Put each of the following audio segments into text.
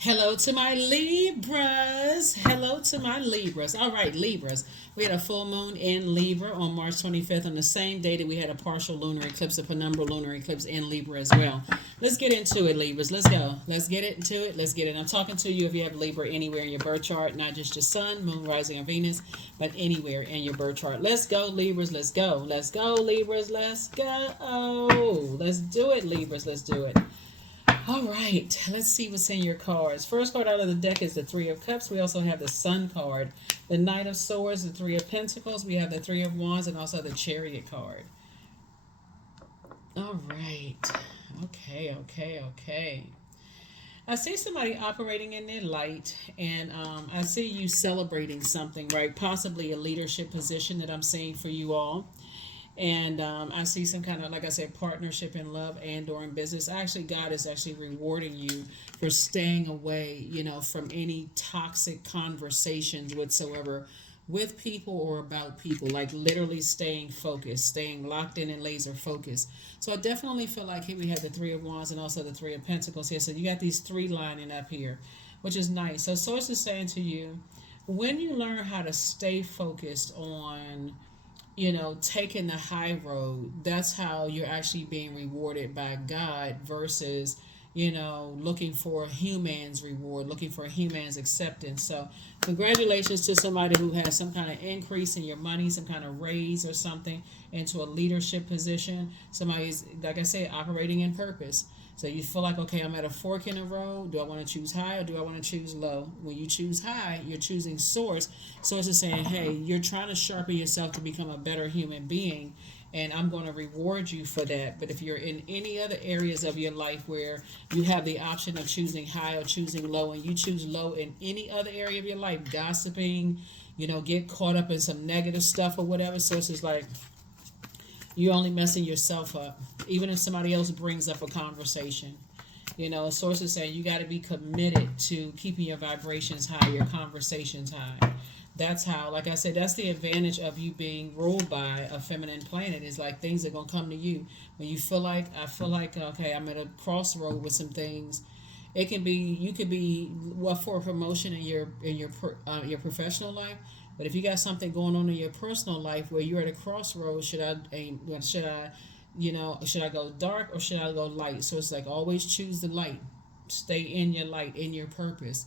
Hello to my Libras. Hello to my Libras. All right, Libras. We had a full moon in Libra on March 25th, on the same day that we had a partial lunar eclipse, a penumbral lunar eclipse in Libra as well. Let's get into it, Libras. Let's go. Let's get into it. Let's get it. I'm talking to you if you have Libra anywhere in your birth chart, not just your sun, moon, rising, or Venus, but anywhere in your birth chart. Let's go, Libras. Let's go. Let's go, Libras. Let's go. Let's do it, Libras. Let's do it. All right, let's see what's in your cards. First card out of the deck is the Three of Cups. We also have the Sun card, the Knight of Swords, the Three of Pentacles. We have the Three of Wands and also the Chariot card. All right. Okay. I see somebody operating in their light, and I see you celebrating something, right? Possibly a leadership position that I'm seeing for you all. And I see some kind of, like I said, partnership in love and or in business. Actually, God is actually rewarding you for staying away, from any toxic conversations whatsoever with people or about people, like literally staying focused, staying locked in and laser focused. So I definitely feel like here we have the Three of Wands and also the Three of Pentacles here. So you got these three lining up here, which is nice. So Source is saying to you, when you learn how to stay focused on taking the high road, that's how you're actually being rewarded by God versus, looking for a human's reward, looking for a human's acceptance. So, congratulations to somebody who has some kind of increase in your money, some kind of raise or something into a leadership position. Somebody's, like I said, operating in purpose. So you feel like, okay, I'm at a fork in the road. Do I want to choose high or do I want to choose low? When you choose high, you're choosing source. Source is saying, hey, you're trying to sharpen yourself to become a better human being, and I'm going to reward you for that. But if you're in any other areas of your life where you have the option of choosing high or choosing low, and you choose low in any other area of your life, gossiping, get caught up in some negative stuff or whatever, source is like, you're only messing yourself up. Even if somebody else brings up a conversation, a source is saying you got to be committed to keeping your vibrations high, your conversations high. That's how, like I said, that's the advantage of you being ruled by a feminine planet. Is like things are gonna come to you when you feel like, I feel like, okay, I'm at a crossroad with some things. It can be, you could be, well, for a promotion in your professional life. But if you got something going on in your personal life where you're at a crossroads, should I go dark or should I go light? So it's like, always choose the light. Stay in your light, in your purpose.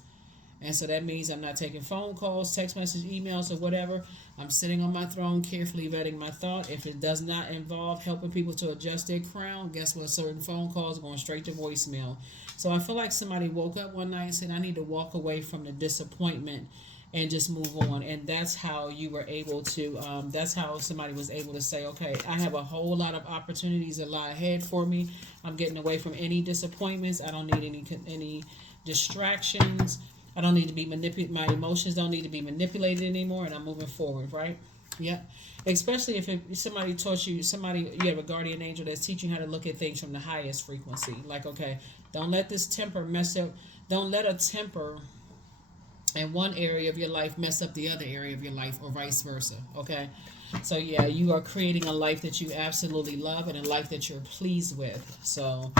And so that means I'm not taking phone calls, text messages, emails, or whatever. I'm sitting on my throne, carefully vetting my thought. If it does not involve helping people to adjust their crown, guess what? Certain phone calls are going straight to voicemail. So I feel like somebody woke up one night and said, I need to walk away from the disappointment and just move on. And that's how you were able to, that's how somebody was able to say, okay, I have a whole lot of opportunities that lie ahead for me. I'm getting away from any disappointments. I don't need any distractions. I don't need to be manipulated. My emotions don't need to be manipulated anymore, and I'm moving forward, right? Yeah. Especially if somebody taught you, you have a guardian angel that's teaching how to look at things from the highest frequency. Like, okay, don't let this temper mess up. Don't let a temper in one area of your life mess up the other area of your life, or vice versa. Okay. So yeah, you are creating a life that you absolutely love and a life that you're pleased with. So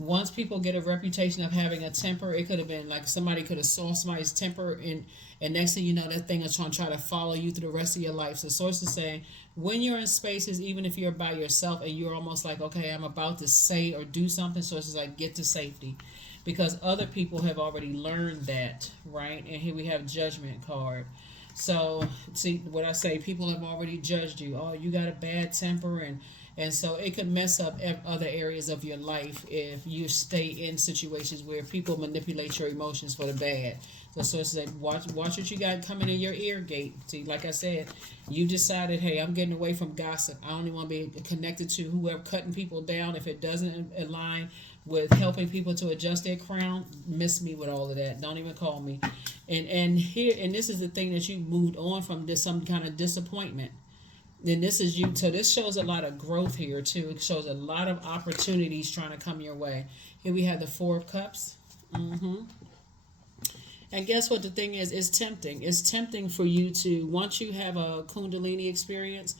once people get a reputation of having a temper, it could have been like somebody could have saw somebody's temper, and next thing you know, that thing is try to follow you through the rest of your life. So sources say, when you're in spaces, even if you're by yourself and you're almost like, okay, I'm about to say or do something, sources like, get to safety, because other people have already learned that, right? And here we have judgment card. So see what I say, people have already judged you. Oh, you got a bad temper, and so it could mess up other areas of your life if you stay in situations where people manipulate your emotions for the bad. So it's like, watch what you got coming in your ear gate. See, like I said, you decided, hey, I'm getting away from gossip. I only want to be connected to whoever cutting people down. If it doesn't align with helping people to adjust their crown, miss me with all of that. Don't even call me. And this is the thing that you moved on from, this some kind of disappointment. Then this is you. So this shows a lot of growth here too. It shows a lot of opportunities trying to come your way. Here we have the Four of Cups. And guess what the thing is? It's tempting. It's tempting for you to, once you have a Kundalini experience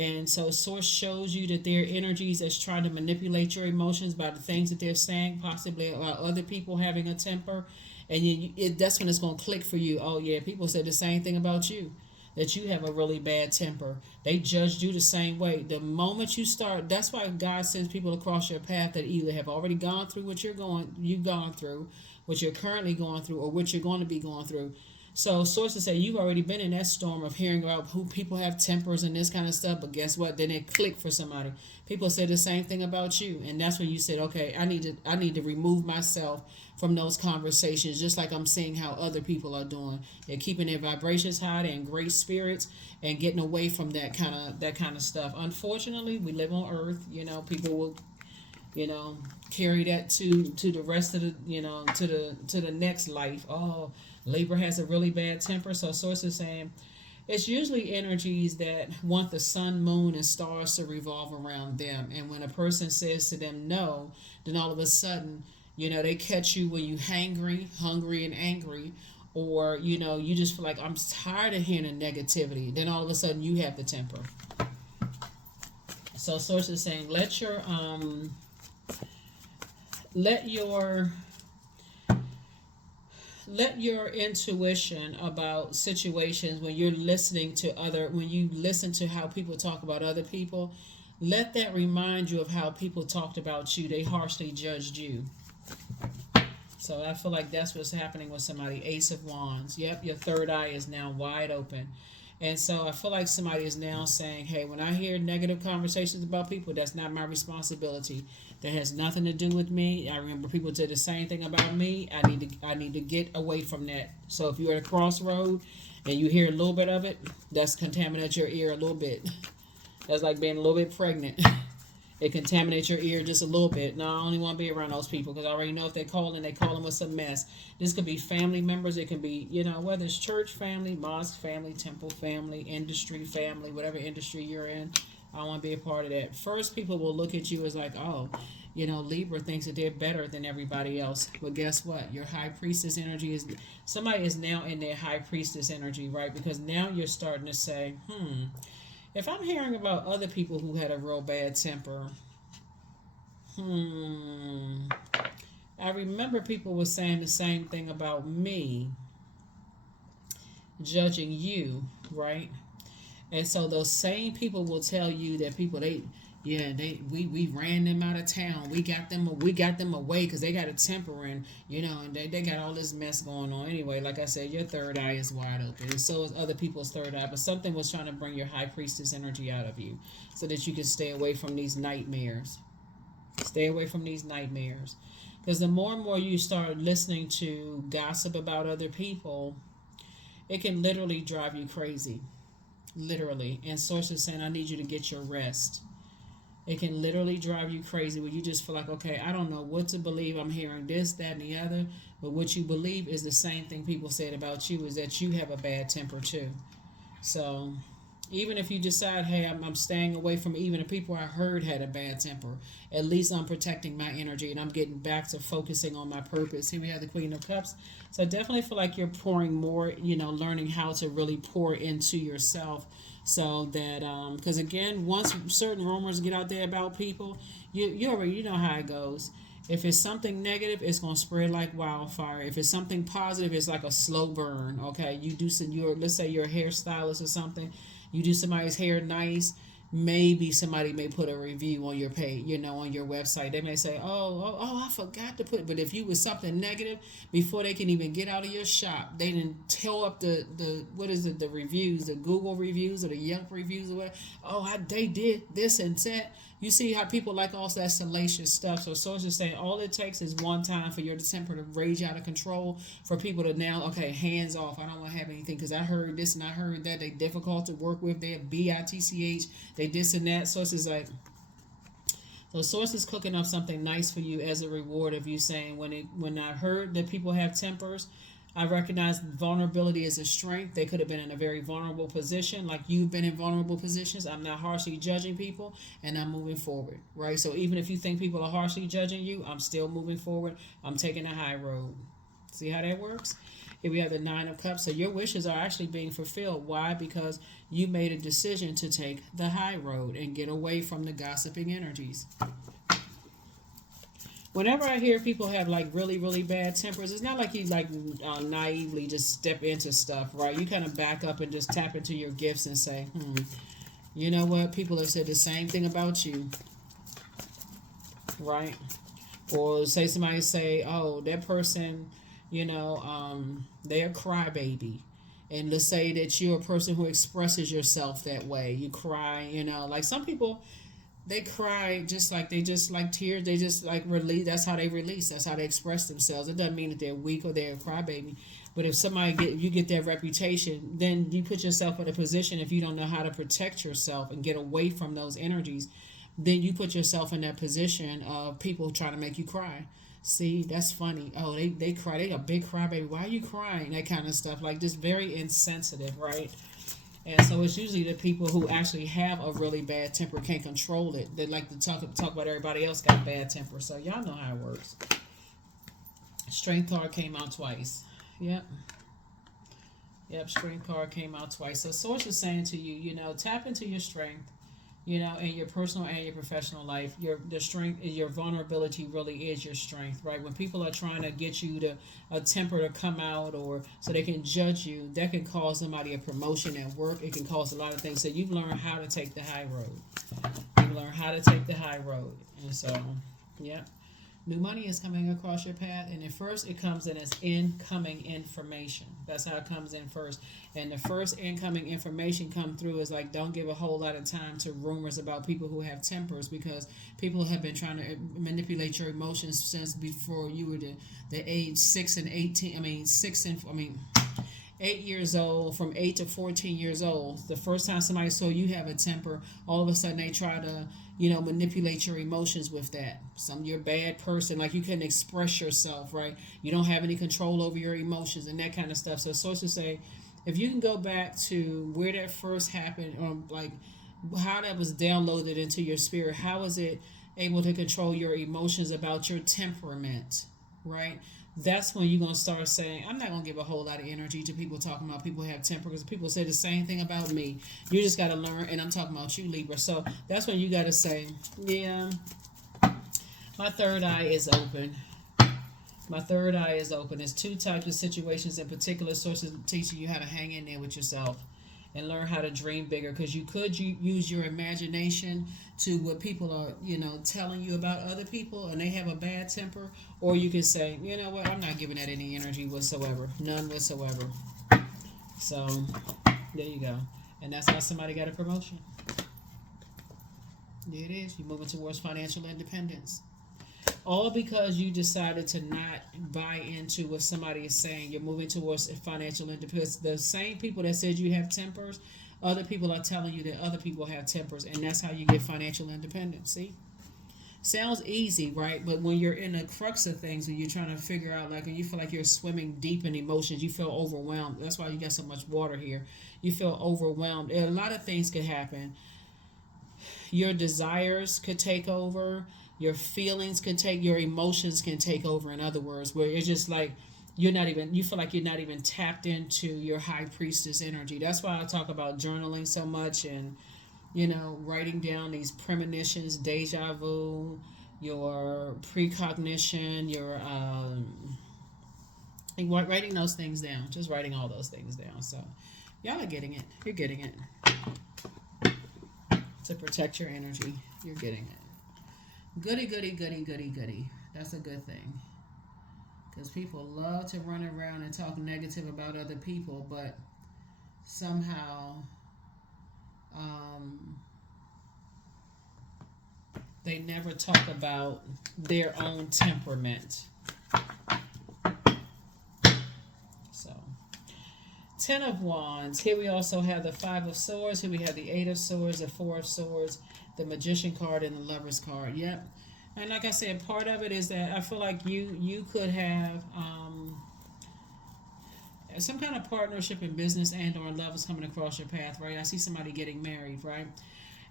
And so source shows you that their energies is trying to manipulate your emotions by the things that they're saying, possibly about other people having a temper. And that's when it's going to click for you. Oh, yeah, people said the same thing about you, that you have a really bad temper. They judged you the same way. The moment you start, that's why God sends people across your path that either have already gone through what you've gone through, what you're currently going through, or what you're going to be going through. So sources say you've already been in that storm of hearing about who people have tempers and this kind of stuff. But guess what? Then it clicked for somebody. People said the same thing about you, and that's when you said, okay, I need to remove myself from those conversations, just like I'm seeing how other people are doing. They're keeping their vibrations high, they're in great spirits, and getting away from that kind of stuff. Unfortunately, we live on Earth. People will carry that to the rest of the to the next life. Oh, Libra has a really bad temper. So source is saying it's usually energies that want the sun, moon, and stars to revolve around them. And when a person says to them no, then all of a sudden, they catch you when you hungry and angry, or you just feel like I'm tired of hearing the negativity. Then all of a sudden you have the temper. So source is saying let your intuition about situations when you listen to how people talk about other people, let that remind you of how people talked about you. They harshly judged you. So I feel like that's what's happening with somebody. Ace of Wands. Yep, your third eye is now wide open. And so I feel like somebody is now saying, hey, when I hear negative conversations about people, that's not my responsibility. That has nothing to do with me. I remember people did the same thing about me. I need to get away from that. So if you're at a crossroad and you hear a little bit of it, that's contaminate your ear a little bit. That's like being a little bit pregnant. It contaminates your ear just a little bit. No, I only want to be around those people because I already know if they call with some mess. This could be family members. It can be, whether it's church family, mosque family, temple family, industry family, whatever industry you're in. I want to be a part of that. First, people will look at you as like, oh, Libra thinks that they're better than everybody else. But guess what? Your high priestess energy somebody is now in their high priestess energy, right? Because now you're starting to say, if I'm hearing about other people who had a real bad temper, I remember people were saying the same thing about me, judging you, right? And so those same people will tell you that we ran them out of town. We got them away because they got a temper and they got all this mess going on. Anyway, like I said, your third eye is wide open, and so is other people's third eye. But something was trying to bring your high priestess energy out of you, so that you can stay away from these nightmares. Stay away from these nightmares, because the more and more you start listening to gossip about other people, it can literally drive you crazy. Literally. And sources saying, I need you to get your rest. It can literally drive you crazy where you just feel like, okay, I don't know what to believe. I'm hearing this, that, and the other. But what you believe is the same thing people said about you, is that you have a bad temper too. So even if you decide, hey, I'm staying away from even the people I heard had a bad temper, at least I'm protecting my energy and I'm getting back to focusing on my purpose. Here we have the Queen of Cups. So I definitely feel like you're pouring more, learning how to really pour into yourself, so that, because again, once certain rumors get out there about people, you already know how it goes. If it's something negative, it's going to spread like wildfire. If it's something positive, it's like a slow burn. Okay, let's say you're a hairstylist or something. You do somebody's hair nice, maybe somebody may put a review on your page, on your website. They may say, oh, I forgot to put. But if you was something negative, before they can even get out of your shop, they didn't tell up the the reviews, the Google reviews or the Yelp reviews or what. Oh, they did this and that. You see how people like all that salacious stuff. So sources saying all it takes is one time for your temper to rage out of control, for people to now, okay, hands off. I don't want to have anything because I heard this and I heard that. They difficult to work with. They're bitch. They this and that. Sources like, so sources cooking up something nice for you as a reward of you saying, when I heard that people have tempers, I recognize vulnerability as a strength. They could have been in a very vulnerable position, like you've been in vulnerable positions. I'm not harshly judging people, and I'm moving forward, right? So even if you think people are harshly judging you, I'm still moving forward. I'm taking a high road. See how that works? Here we have the Nine of Cups. So your wishes are actually being fulfilled. Why? Because you made a decision to take the high road and get away from the gossiping energies. Whenever I hear people have like really, really bad tempers, it's not like you like naively just step into stuff, right? You kind of back up and just tap into your gifts and say, you know what? People have said the same thing about you, right? Or somebody say, oh, that person, they're a crybaby. And let's say that you're a person who expresses yourself that way. You cry, like some people, they cry just like tears. They just like release. That's how they release. That's how they express themselves. It doesn't mean that they're weak or they're a crybaby. But if you get that reputation, then you put yourself in a position, if you don't know how to protect yourself and get away from those energies, then you put yourself in that position of people trying to make you cry. See, that's funny. Oh, they cry. They a big crybaby. Why are you crying? That kind of stuff. Like just very insensitive, right? And so it's usually the people who actually have a really bad temper can't control it. They like to talk about everybody else got bad temper. So y'all know how it works. Strength card came out twice. Yep. Strength card came out twice. So Source is saying to you, tap into your strength, in your personal and your professional life. The strength, your vulnerability really is your strength, right? When people are trying to get you to a temper to come out or so they can judge you, that can cause somebody a promotion at work. It can cause a lot of things. So you've learned how to take the high road. You've learned how to take the high road. And so, new money is coming across your path, and at first it comes in as incoming information. That's how it comes in first. And the first incoming information come through is like, don't give a whole lot of time to rumors about people who have tempers, because people have been trying to manipulate your emotions since before you were the age 8 years old. From 8 to 14 years old, the first time somebody saw you have a temper, all of a sudden they try to manipulate your emotions with that. You're a bad person, like you couldn't express yourself, right? You don't have any control over your emotions and that kind of stuff. So sources say, if you can go back to where that first happened, or like how that was downloaded into your spirit, how was it able to control your emotions about your temperament, right? That's when you're going to start saying, I'm not going to give a whole lot of energy to people talking about people have temper, because people say the same thing about me. You just got to learn, and I'm talking about you, Libra. So that's when you got to say, yeah, my third eye is open. My third eye is open. There's two types of situations in particular. Sources teaching you how to hang in there with yourself and learn how to dream bigger, because you could use your imagination to what people are telling you about other people and they have a bad temper, or you can say, you know what, I'm not giving that any energy whatsoever, none whatsoever. So there you go. And that's how somebody got a promotion. There it is. You're moving towards financial independence, all because you decided to not buy into what somebody is saying. You're moving towards financial independence. The same people that said you have tempers, other people are telling you that other people have tempers, and that's how you get financial independence. See? Sounds easy, right? But when you're in the crux of things and you're trying to figure out, like, and you feel like you're swimming deep in emotions, you feel overwhelmed. That's why you got so much water here. You feel overwhelmed. And a lot of things could happen. Your desires could take over. Your feelings can your emotions can take over, in other words, where it's just like you feel like you're not even tapped into your high priestess energy. That's why I talk about journaling so much, and writing down these premonitions, deja vu, your precognition, your writing those things down, just writing all those things down. So y'all are getting it. You're getting it. To protect your energy, you're getting it. Goody, goody, goody, goody, goody. That's a good thing. Because people love to run around and talk negative about other people, but somehow they never talk about their own temperament. So, 10 of Wands. Here we also have the 5 of Swords. Here we have the 8 of Swords, the 4 of Swords, the Magician card, and the Lover's card. Yep. And like I said, part of it is that I feel like you could have some kind of partnership in business and or love is coming across your path, right? I see somebody getting married, right?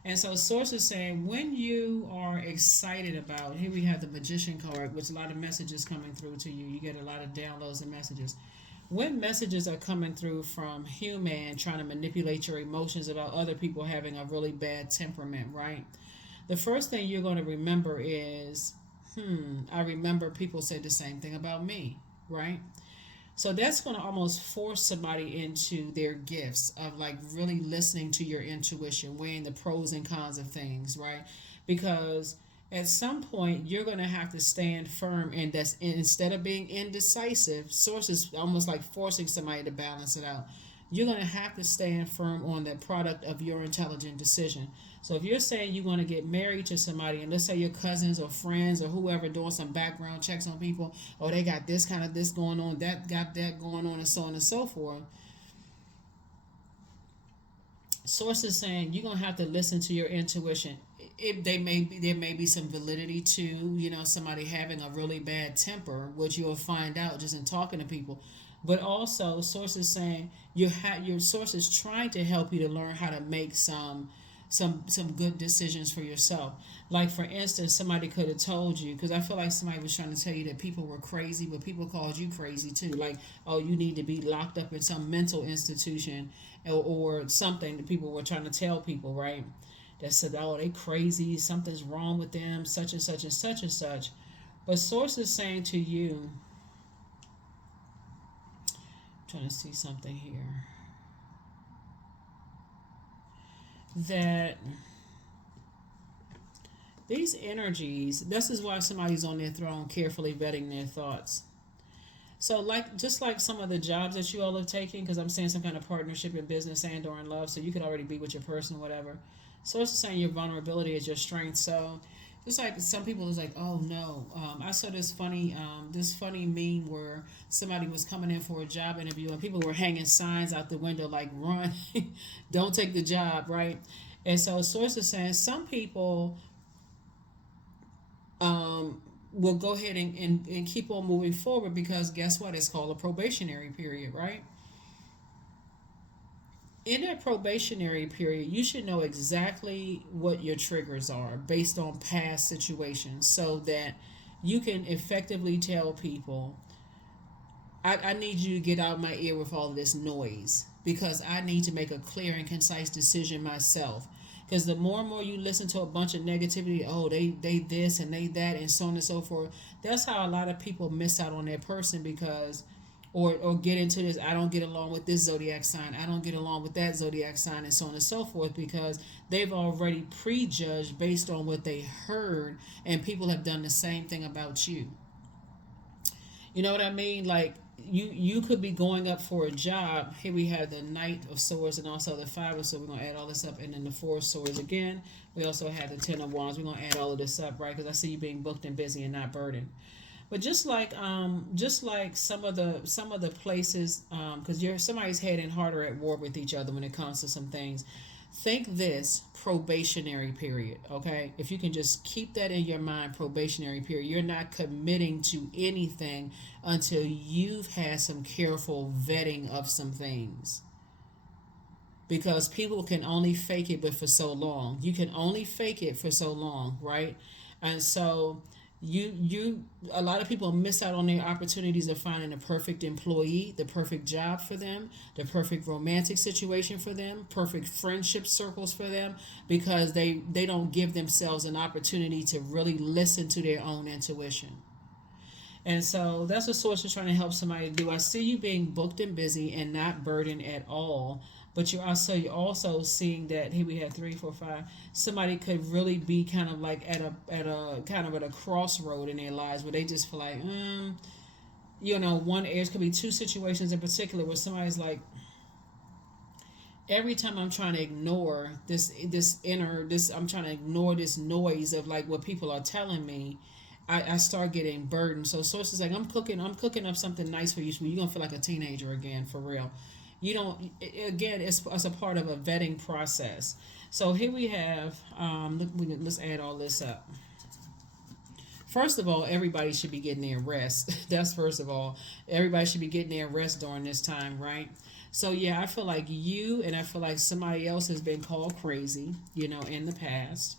And so Source is saying, when you are excited about, here we have the Magician card, which a lot of messages coming through to you. You get a lot of downloads and messages. when messages are coming through from human trying to manipulate your emotions about other people having a really bad temperament, right? The first thing you're going to remember is, I remember people said the same thing about me, right? So that's going to almost force somebody into their gifts of like really listening to your intuition, weighing the pros and cons of things, right? Because at some point you're going to have to stand firm, and that's instead of being indecisive, sources almost like forcing somebody to balance it out. You're going to have to stand firm on the product of your intelligent decision. So if you're saying you want to get married to somebody, and let's say your cousins or friends or whoever doing some background checks on people, or they got this kind of this going on, that got that going on, and so on and so forth. Sources saying you're gonna have to listen to your intuition. There may be some validity to somebody having a really bad temper, which you'll find out just in talking to people. But also sources saying your sources trying to help you to learn how to make some good decisions for yourself. Like for instance, somebody could have told you, because I feel like somebody was trying to tell you that people were crazy, but people called you crazy too. Like, oh, you need to be locked up in some mental institution, or something that people were trying to tell people, right? That said, oh, they crazy, something's wrong with them, such and such and such and such. But sources saying to you, I'm trying to see something here, that these energies, this is why somebody's on their throne carefully vetting their thoughts. So like just like some of the jobs that you all have taken, because I'm saying some kind of partnership in business and or in love, so you could already be with your person or whatever. So it's saying your vulnerability is your strength. So just like some people is like, oh no, I saw this funny meme where somebody was coming in for a job interview and people were hanging signs out the window like, run, don't take the job, right? And so sources saying some people will go ahead and keep on moving forward, because guess what? It's called a probationary period, right? In that probationary period, you should know exactly what your triggers are based on past situations, so that you can effectively tell people, I need you to get out of my ear with all this noise, because I need to make a clear and concise decision myself. Because the more and more you listen to a bunch of negativity, oh, they this and they that and so on and so forth, that's how a lot of people miss out on their person. Because or get into this, I don't get along with this zodiac sign, I don't get along with that zodiac sign, and so on and so forth, because they've already prejudged based on what they heard, and people have done the same thing about you. You know what I mean? Like you could be going up for a job. Here we have the Knight of Swords and also the Five of Swords. We're gonna add all this up, and then the Four of Swords again. We also have the Ten of Wands. We're gonna add all of this up, right? Because I see you being booked and busy and not burdened. But just like some of the places, because you're somebody's head and heart are at war with each other when it comes to some things. Think this probationary period, okay? If you can just keep that in your mind, probationary period, you're not committing to anything until you've had some careful vetting of some things. Because people can only fake it but for so long. You can only fake it for so long, right? And so you a lot of people miss out on their opportunities of finding the perfect employee, the perfect job for them, the perfect romantic situation for them, perfect friendship circles for them, because they don't give themselves an opportunity to really listen to their own intuition. And so that's what Source is trying to help somebody do. I see you being booked and busy and not burdened at all. But you're also seeing that here we have 3, 4, 5. Somebody could really be kind of like at a kind of at a crossroad in their lives where they just feel like, one area could be two situations in particular where somebody's like, every time I'm trying to ignore I'm trying to ignore this noise of like what people are telling me, I start getting burdened. So sources like, I'm cooking up something nice for you, so you're gonna feel like a teenager again, for real. You don't, again, it's a part of a vetting process. So here we have, let's add all this up. First of all, everybody should be getting their rest. That's first of all. Everybody should be getting their rest during this time, right? So yeah, I feel like you and I feel like somebody else has been called crazy, in the past.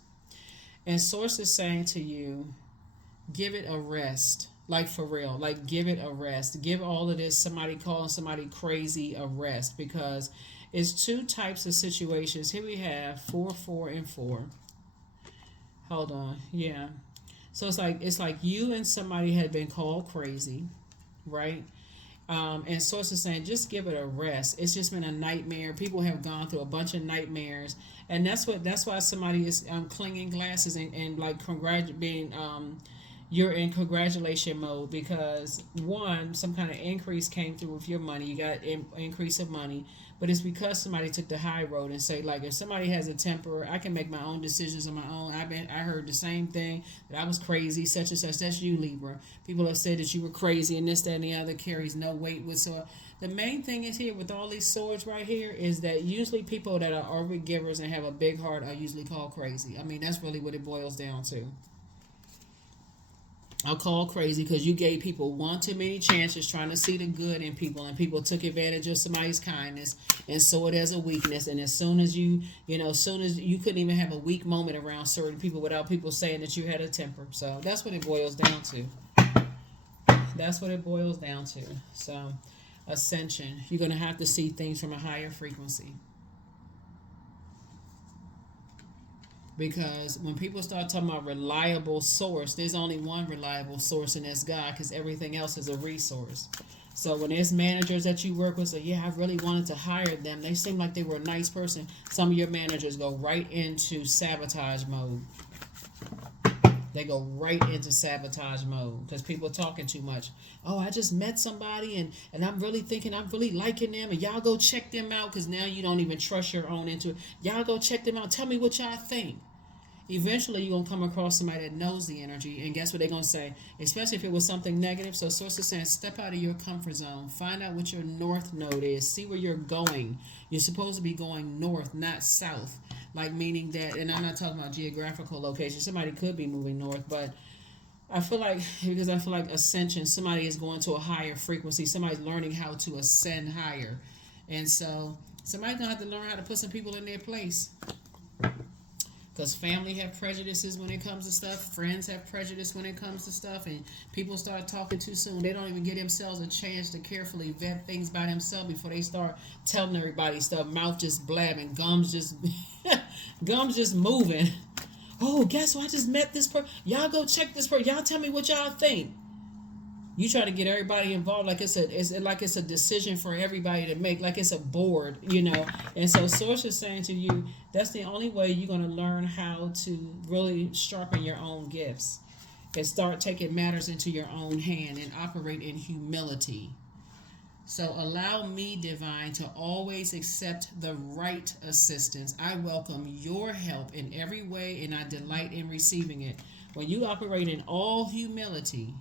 And Source is saying to you, give it a rest. Like for real. Like give it a rest. Give all of this somebody calling somebody crazy a rest, because it's two types of situations. Here we have 4, 4, and 4. Hold on. Yeah. So it's like you and somebody had been called crazy, right? And sources saying just give it a rest. It's just been a nightmare. People have gone through a bunch of nightmares, and that's why somebody is clinging glasses and like being you're in congratulation mode, because one, some kind of increase came through with your money. You got increase of money, but it's because somebody took the high road and say, like, if somebody has a temper, I can make my own decisions on my own. I heard the same thing, that I was crazy, such and such. That's you, Libra. People have said that you were crazy and this, that, and the other carries no weight whatsoever. The main thing is here with all these swords right here is that usually people that are over givers and have a big heart are usually called crazy. I mean, that's really what it boils down to. I'll call crazy because you gave people one too many chances trying to see the good in people, and people took advantage of somebody's kindness and saw it as a weakness. And as soon as as soon as you couldn't even have a weak moment around certain people without people saying that you had a temper. So that's what it boils down to. That's what it boils down to. So ascension, you're going to have to see things from a higher frequency. Because when people start talking about reliable source, there's only one reliable source, and that's God, because everything else is a resource. So when there's managers that you work with say, yeah, I really wanted to hire them, they seem like they were a nice person, some of your managers go right into sabotage mode. They go right into sabotage mode because people are talking too much. Oh, I just met somebody and I'm really thinking I'm really liking them, and y'all go check them out, because now you don't even trust your own into it. Y'all go check them out. Tell me what y'all think. Eventually you're going to come across somebody that knows the energy, and guess what they're going to say, especially if it was something negative. So sources saying step out of your comfort zone, find out what your north node is, see where you're going. You're supposed to be going north, not south, like meaning that, and I'm not talking about geographical location, somebody could be moving north, but I feel like ascension, somebody is going to a higher frequency, somebody's learning how to ascend higher, and so somebody's going to have to learn how to put some people in their place. Because family have prejudices when it comes to stuff. Friends have prejudice when it comes to stuff. And people start talking too soon. They don't even give themselves a chance to carefully vet things by themselves before they start telling everybody stuff. Mouth just blabbing. Gums just gums just moving. Oh, guess what? I just met this person. Y'all go check this person. Y'all tell me what y'all think. You try to get everybody involved like it's a decision for everybody to make, like it's a board, And so Source is saying to you, that's the only way you're going to learn how to really sharpen your own gifts and start taking matters into your own hand and operate in humility. So allow me, Divine, to always accept the right assistance. I welcome your help in every way, and I delight in receiving it. When you operate in all humility,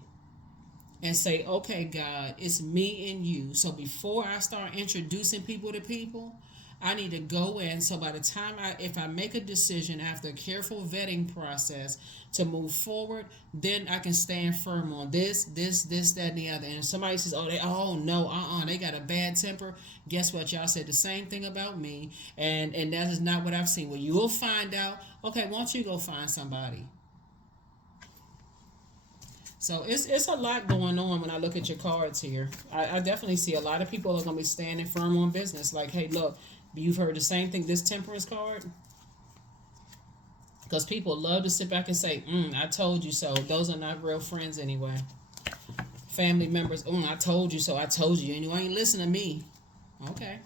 and say, okay, God, it's me and you. So before I start introducing people to people, I need to go in. So by the time if I make a decision after a careful vetting process to move forward, then I can stand firm on this, that, and the other. And if somebody says, they got a bad temper. Guess what? Y'all said the same thing about me. And that is not what I've seen. Well, you'll find out. Okay, why don't you go find somebody? So it's a lot going on when I look at your cards here. I definitely see a lot of people are going to be standing firm on business. Like, hey, look, you've heard the same thing, this temperance card? Because people love to sit back and say, I told you so. Those are not real friends anyway. Family members, I told you so. I told you. And you ain't listen to me. Okay.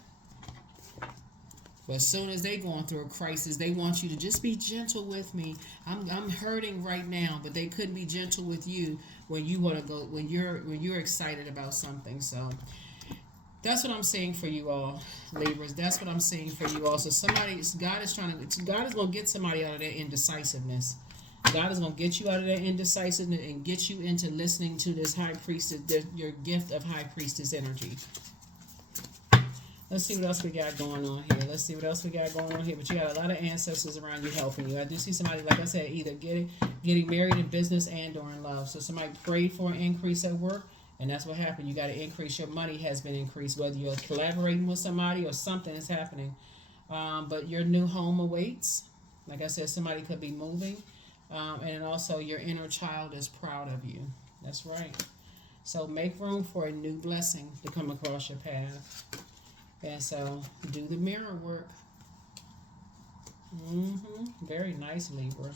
But as soon as they going through a crisis, they want you to just be gentle with me. I'm hurting right now, but they couldn't be gentle with you when you want to go when you're excited about something. So that's what I'm saying for you all, Libras. That's what I'm saying for you all. So God is going to get somebody out of their indecisiveness. God is going to get you out of that indecisiveness and get you into listening to this high priestess, your gift of high priestess energy. Let's see what else we got going on here. But you got a lot of ancestors around you helping you. I do see somebody, like I said, either getting married in business and or in love. So somebody prayed for an increase at work, and that's what happened. You got to increase. Your money has been increased, whether you're collaborating with somebody or something is happening. But your new home awaits. Like I said, somebody could be moving. And also your inner child is proud of you. That's right. So make room for a new blessing to come across your path. And so do the mirror work. Very nice, Libra.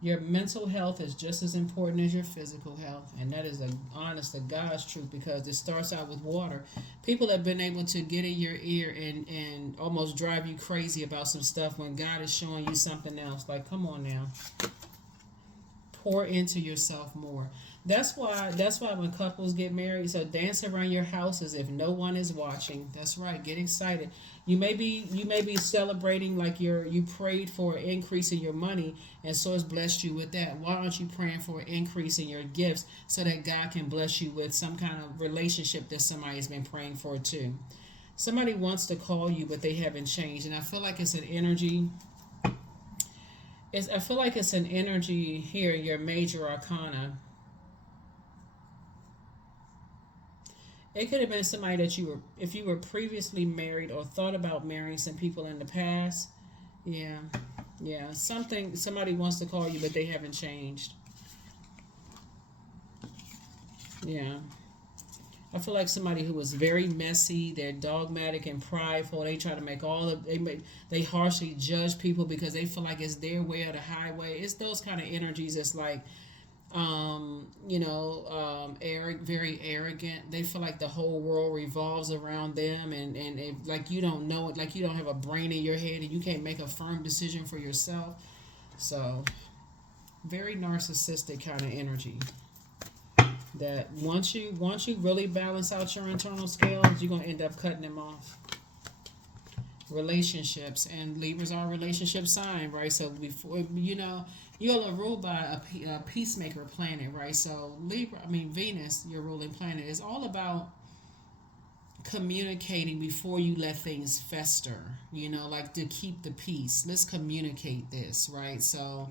Your mental health is just as important as your physical health, and that is a honest to God's truth, because it starts out with water. People have been able to get in your ear and almost drive you crazy about some stuff when God is showing you something else. Like, come on now. Pour into yourself more. That's why when couples get married, so dance around your house as if no one is watching. That's right. Get excited. You may be celebrating like you prayed for an increase in your money, and Source blessed you with that. Why aren't you praying for an increase in your gifts so that God can bless you with some kind of relationship that somebody has been praying for too? Somebody wants to call you, but they haven't changed, and I feel like it's an energy. I feel like it's an energy here in your major arcana. It could have been somebody that if you were previously married or thought about marrying some people in the past. Yeah. Somebody wants to call you, but they haven't changed. Yeah. I feel like somebody who was very messy, they're dogmatic and prideful. They try to make they harshly judge people because they feel like it's their way or the highway. It's those kind of energies that's like, very arrogant. They feel like the whole world revolves around them, and if, like, you don't know it, like you don't have a brain in your head and you can't make a firm decision for yourself. So, very narcissistic kind of energy. That once you really balance out your internal scales, you're gonna end up cutting them off. Relationships, and Libras are a relationship sign, right? So before you're ruled by a peacemaker planet, right? So Venus, your ruling planet, is all about communicating before you let things fester. Like to keep the peace. Let's communicate this, right? So,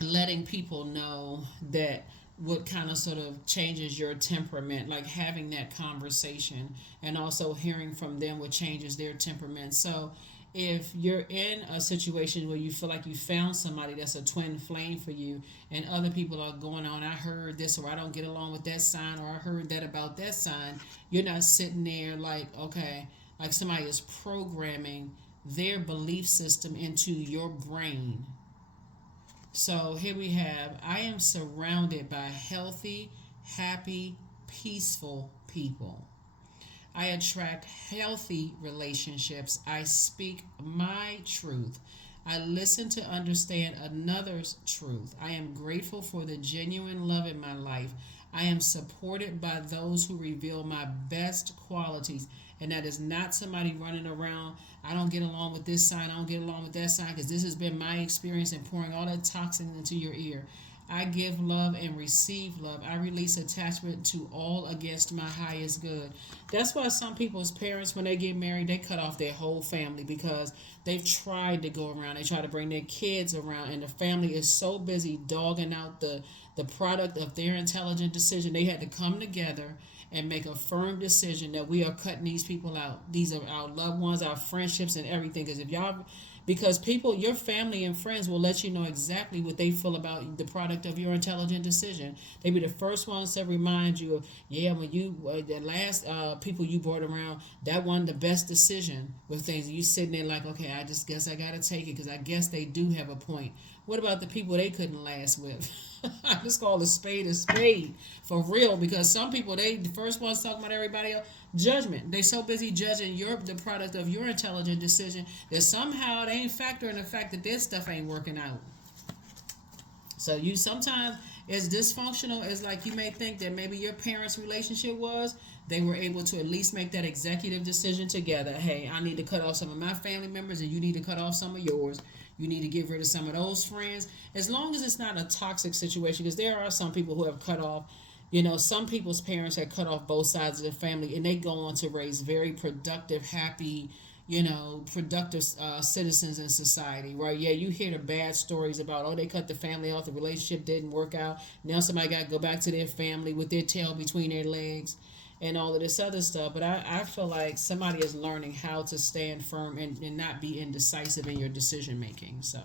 letting people know that what kind of sort of changes your temperament, like having that conversation, and also hearing from them what changes their temperament. So if you're in a situation where you feel like you found somebody that's a twin flame for you, and other people are going on, I heard this, or I don't get along with that sign, or I heard that about that sign, you're not sitting there like, okay, like somebody is programming their belief system into your brain. So here we have, I am surrounded by healthy, happy, peaceful people. I attract healthy relationships. I speak my truth. I listen to understand another's truth. I am grateful for the genuine love in my life. I am supported by those who reveal my best qualities. And that is not somebody running around, I don't get along with this sign, I don't get along with that sign, because this has been my experience in pouring all that toxin into your ear. I give love and receive love. I release attachment to all against my highest good. That's why some people's parents, when they get married, they cut off their whole family, because they've tried to go around. They try to bring their kids around, and the family is so busy dogging out the product of their intelligent decision. They had to come together and make a firm decision that we are cutting these people out. These are our loved ones, our friendships, and everything. Because people, your family and friends will let you know exactly what they feel about the product of your intelligent decision. They be the first ones to remind you of, when you, the last people you brought around, that one the best decision with things. And you sitting there like, okay, I just guess I got to take it because I guess they do have a point. What about the people they couldn't last with? I just call a spade for real, because some people, they the first ones talking about everybody else. Judgment. They so busy judging the product of your intelligent decision that somehow they ain't factoring the fact that their stuff ain't working out. So you sometimes it's dysfunctional as like you may think that maybe your parents' relationship was. They were able to at least make that executive decision together. Hey, I need to cut off some of my family members, and you need to cut off some of yours. You need to get rid of some of those friends. As long as it's not a toxic situation, because there are some people who have cut off, some people's parents have cut off both sides of the family, and they go on to raise very productive, happy, productive citizens in society, right? Yeah, you hear the bad stories about, they cut the family off, the relationship didn't work out. Now somebody got to go back to their family with their tail between their legs and all of this other stuff. But I feel like somebody is learning how to stand firm and not be indecisive in your decision making. So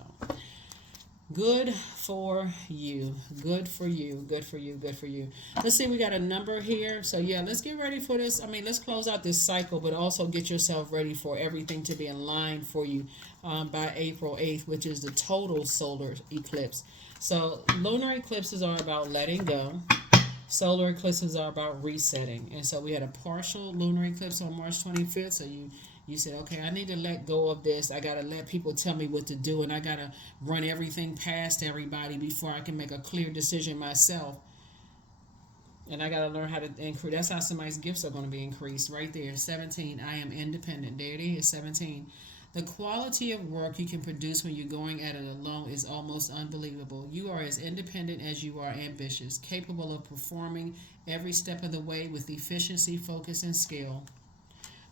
Good for you. Good for you. Good for you. Good for you. Let's see, we got a number here. So, yeah, let's get ready for this. I mean, let's close out this cycle, but also get yourself ready for everything to be in line for you by April 8th, which is the total solar eclipse. So, lunar eclipses are about letting go. Solar eclipses are about resetting. And so we had a partial lunar eclipse on March 25th. So you said, okay, I need to let go of this. I got to let people tell me what to do, and I got to run everything past everybody before I can make a clear decision myself. And I got to learn how to increase. That's how somebody's gifts are going to be increased right there. 17, I am independent. There it is, 17. The quality of work you can produce when you're going at it alone is almost unbelievable. You are as independent as you are ambitious, capable of performing every step of the way with efficiency, focus, and skill.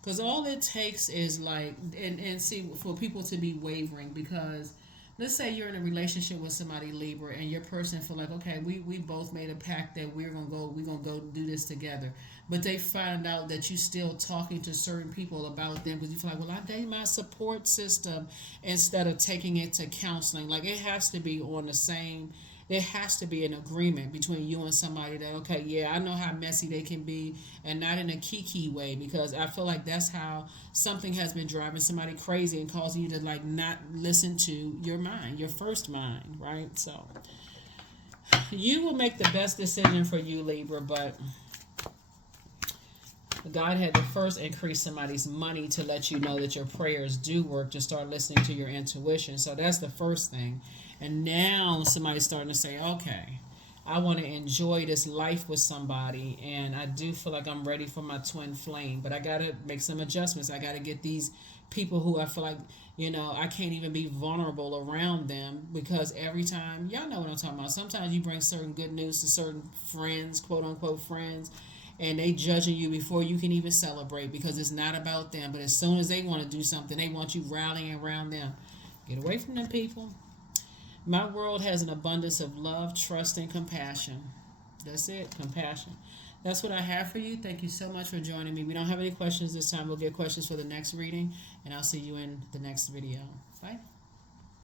Because all it takes is like, and see, for people to be wavering, because let's say you're in a relationship with somebody, Libra, and your person feel like, okay, we both made a pact that we're gonna go do this together, but they find out that you still talking to certain people about them because you feel like, well, I need my support system instead of taking it to counseling. Like, it has to be on the same. There has to be an agreement between you and somebody that, okay, yeah, I know how messy they can be, and not in a kiki way, because I feel like that's how something has been driving somebody crazy and causing you to like not listen to your mind, your first mind, right? So you will make the best decision for you, Libra, but God had to first increase somebody's money to let you know that your prayers do work, to start listening to your intuition. So that's the first thing. And now somebody's starting to say, okay, I want to enjoy this life with somebody, and I do feel like I'm ready for my twin flame, but I got to make some adjustments. I got to get these people who I feel like, I can't even be vulnerable around them, because every time, y'all know what I'm talking about, sometimes you bring certain good news to certain friends, quote unquote friends, and they judging you before you can even celebrate, because it's not about them. But as soon as they want to do something, they want you rallying around them. Get away from them people. My world has an abundance of love, trust, and compassion. That's it, compassion. That's what I have for you. Thank you so much for joining me. We don't have any questions this time. We'll get questions for the next reading, and I'll see you in the next video. Bye.